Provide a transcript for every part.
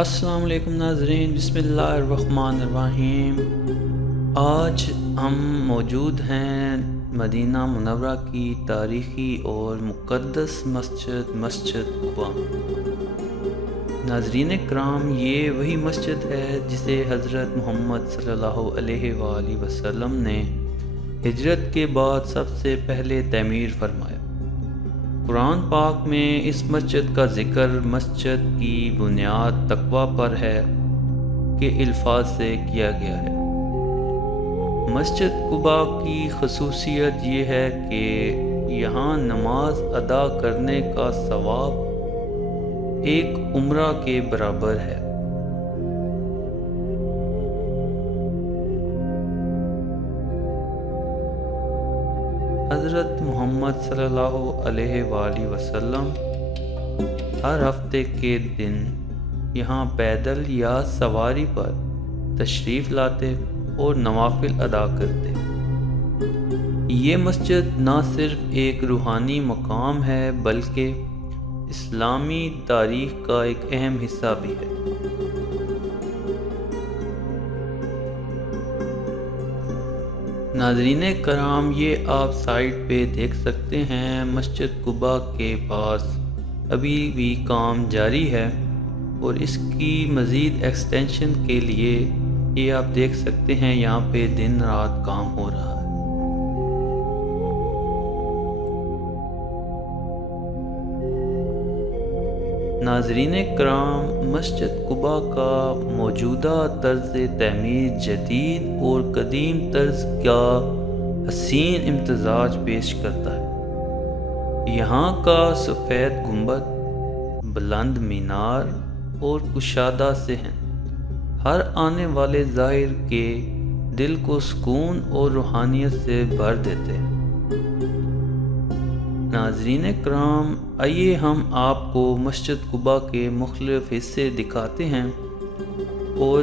السلام علیکم ناظرین، بسم اللہ الرحمن الرحیم۔ آج ہم موجود ہیں مدینہ منورہ کی تاریخی اور مقدس مسجد قباء۔ ناظرین کرام، یہ وہی مسجد ہے جسے حضرت محمد صلی اللہ علیہ وآلہ وسلم نے ہجرت کے بعد سب سے پہلے تعمیر فرمایا۔ قرآن پاک میں اس مسجد کا ذکر مسجد کی بنیاد تقوی پر ہے کے الفاظ سے کیا گیا ہے۔ مسجد قباء کی خصوصیت یہ ہے کہ یہاں نماز ادا کرنے کا ثواب ایک عمرہ کے برابر ہے۔ حضرت محمد صلی اللہ علیہ وآلہ وسلم ہر ہفتے کے دن یہاں پیدل یا سواری پر تشریف لاتے اور نوافل ادا کرتے۔ یہ مسجد نہ صرف ایک روحانی مقام ہے بلکہ اسلامی تاریخ کا ایک اہم حصہ بھی ہے۔ ناظرین کرام، یہ آپ سائٹ پہ دیکھ سکتے ہیں، مسجد قباء کے پاس ابھی بھی کام جاری ہے اور اس کی مزید ایکسٹینشن کے لیے یہ آپ دیکھ سکتے ہیں یہاں پہ دن رات کام ہو رہا ہے۔ ناظرین کرام، مسجد قباء کا موجودہ طرز تعمیر جدید اور قدیم طرز کا حسین امتزاج پیش کرتا ہے۔ یہاں کا سفید گنبد، بلند مینار اور کشادہ صحن ہر آنے والے زائر کے دل کو سکون اور روحانیت سے بھر دیتے ہیں۔ ناظرین کرام، آئیے ہم آپ کو مسجد قباء کے مختلف حصے دکھاتے ہیں اور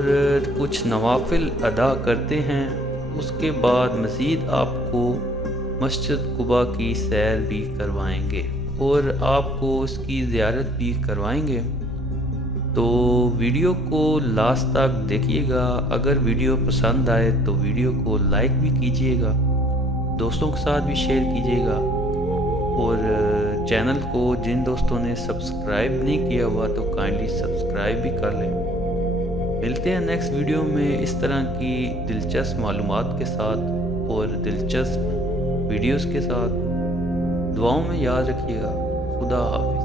کچھ نوافل ادا کرتے ہیں۔ اس کے بعد مزید آپ کو مسجد قباء کی سیر بھی کروائیں گے اور آپ کو اس کی زیارت بھی کروائیں گے۔ تو ویڈیو کو لاسٹ تک دیکھیے گا۔ اگر ویڈیو پسند آئے تو ویڈیو کو لائک بھی کیجیے گا، دوستوں کے ساتھ بھی شیئر کیجیے گا، اور چینل کو جن دوستوں نے سبسکرائب نہیں کیا ہوا تو کائنڈلی سبسکرائب بھی کر لیں۔ ملتے ہیں نیکسٹ ویڈیو میں اس طرح کی دلچسپ معلومات کے ساتھ اور دلچسپ ویڈیوز کے ساتھ۔ دعاؤں میں یاد رکھیے گا۔ خدا حافظ۔